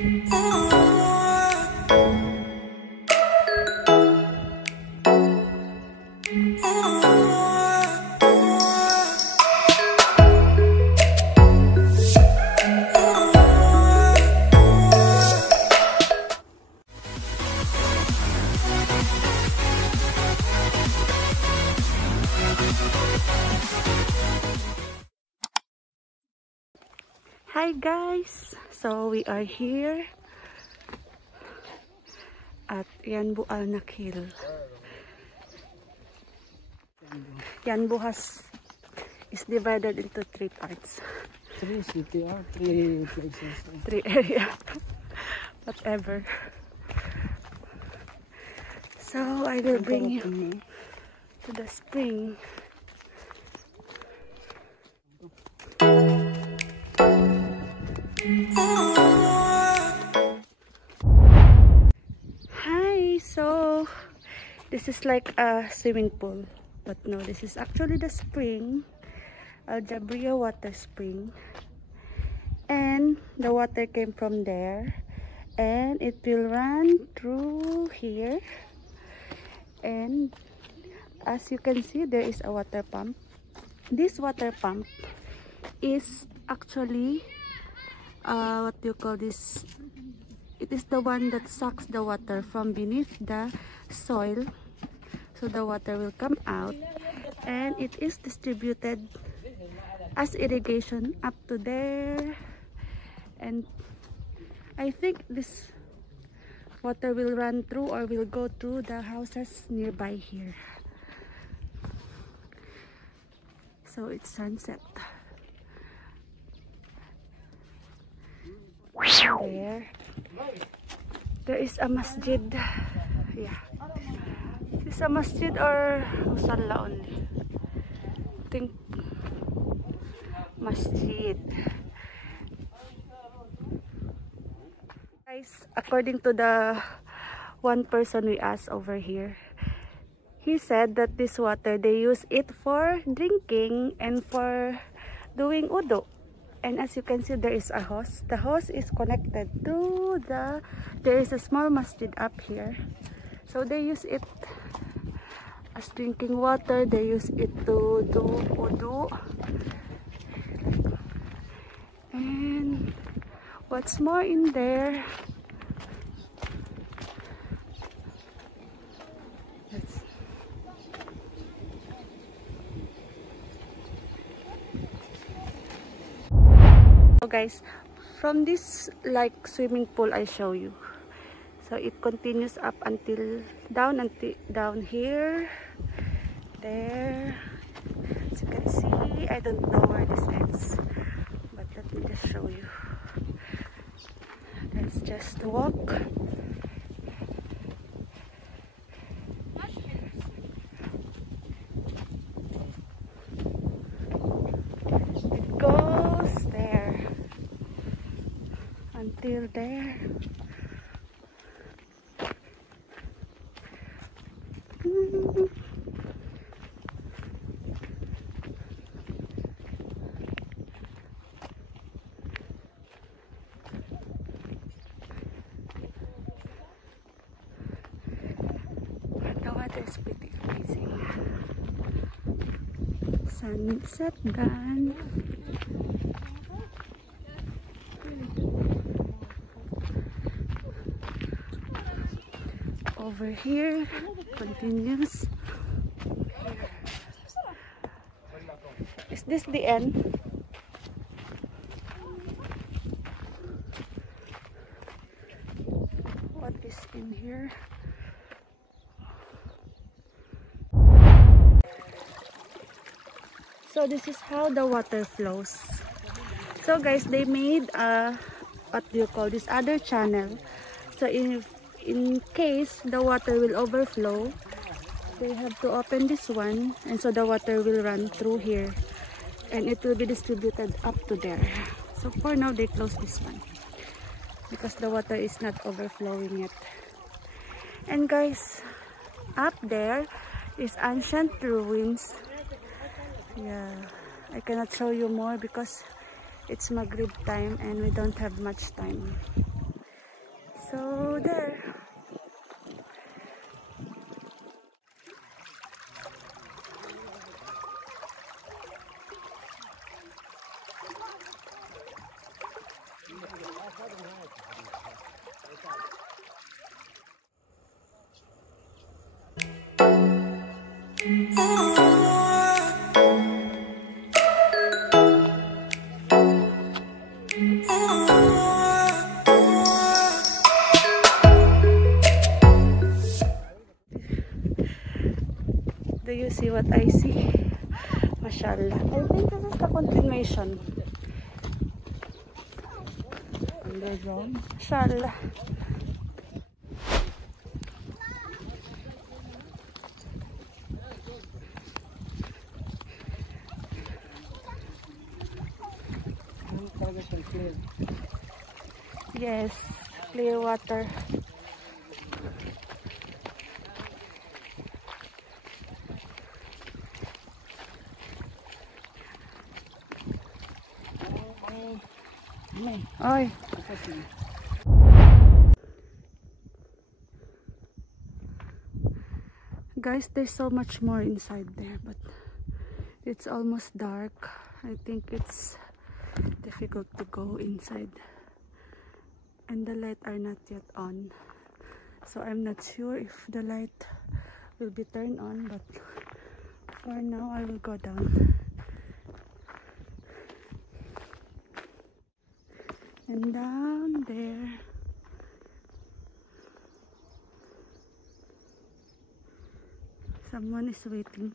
Hi guys! So we are here at Yanbu Anak Hill. Yanbu is divided into 3 parts. 3 city or 3 places? 3 area. Whatever. So I will bring you to the spring. Hi, so this is like a swimming pool, but no, this is actually the spring, Al Jabriya water spring, and the water came from there and it will run through here, and as you can see there is a water pump. This water pump is actually what do you call this? It is the one that sucks the water from beneath the soil, so the water will come out and it is distributed as irrigation up to there, and I think this water will run through or will go to the houses nearby here. So it's sunset. There is a masjid. Yeah, it's a masjid or musalla only. I think masjid. Guys, according to the one person we asked over here, he said that this water they use it for drinking and for doing wudu. And as you can see, there is a hose. The hose is connected to there is a small masjid up here. So they use it as drinking water. They use it to do wudu. And what's more in there? Guys, from this like swimming pool I show you, so it continues up until down here, there. As you can see, I don't know where this ends, but let me just show you. Let's just walk. It goes there until there. The water is pretty amazing. Sunset done. Over here continues. Is this the end? What is in here? So this is how the water flows. So guys, they made what do you call this, other channel. So in case the water will overflow, they have to open this one, and so the water will run through here and it will be distributed up to there. So for now they close this one because the water is not overflowing yet. And guys, up there is ancient ruins. Yeah, I cannot show you more because it's Maghrib time and we don't have much time. So there. Do you see what I see? Mashallah. I think this is the continuation. Underground. Mashallah. Clear. Yes, clear water. Oy. Guys, there's so much more inside there, but it's almost dark. I think it's difficult to go inside, and the lights are not yet on, so I'm not sure if the light will be turned on, but for now I will go down. And down there, someone is waiting.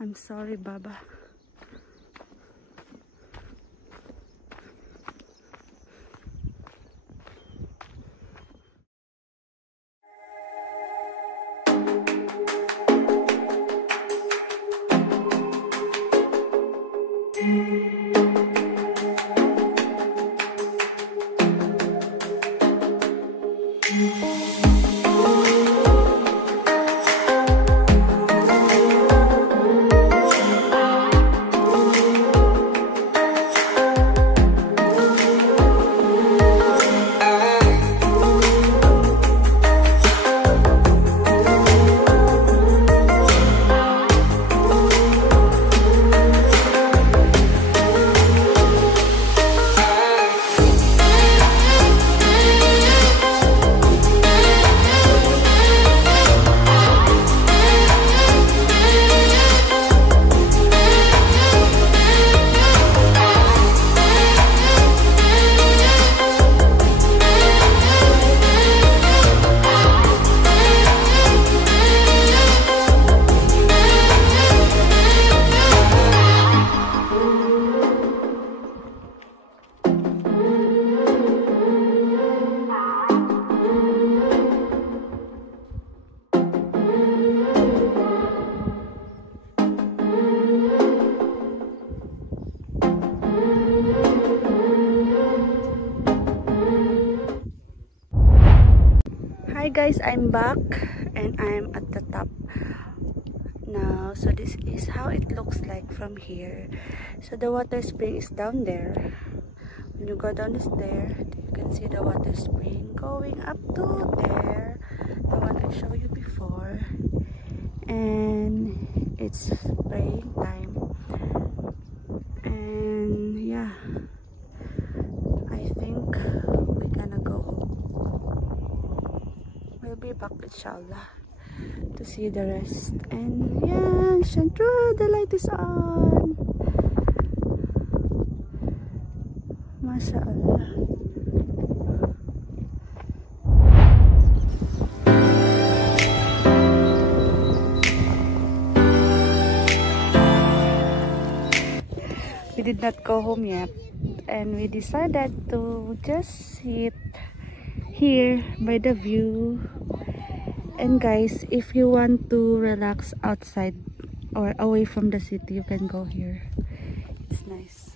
I'm sorry, Baba. Hi guys, I'm back and I'm at the top now. So this is how it looks like from here. So the water spring is down there. When you go down the stair, you can see the water spring going up to there, the one I showed you before. And it's spraying time, and yeah, I think we're gonna go home. We'll be back inshallah to see the rest. And yeah, Chandra, the light is on. MashaAllah. We did not go home yet, and we decided to just sit here by the view. And guys, if you want to relax outside or away from the city, you can go here. It's nice.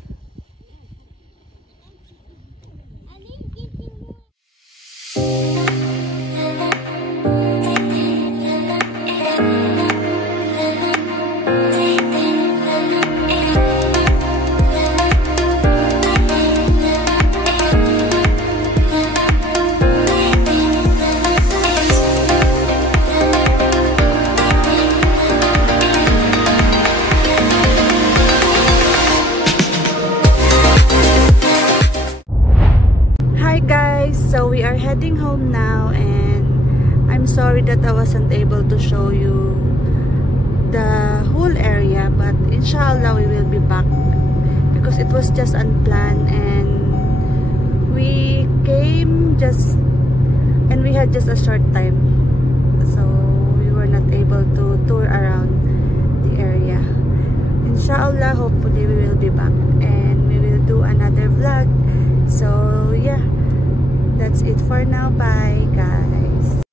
but inshallah we will be back because it was just unplanned, and we came just and we had just a short time, so we were not able to tour around the area. Inshallah, hopefully we will be back and we will do another vlog. So yeah, that's it for now. Bye guys.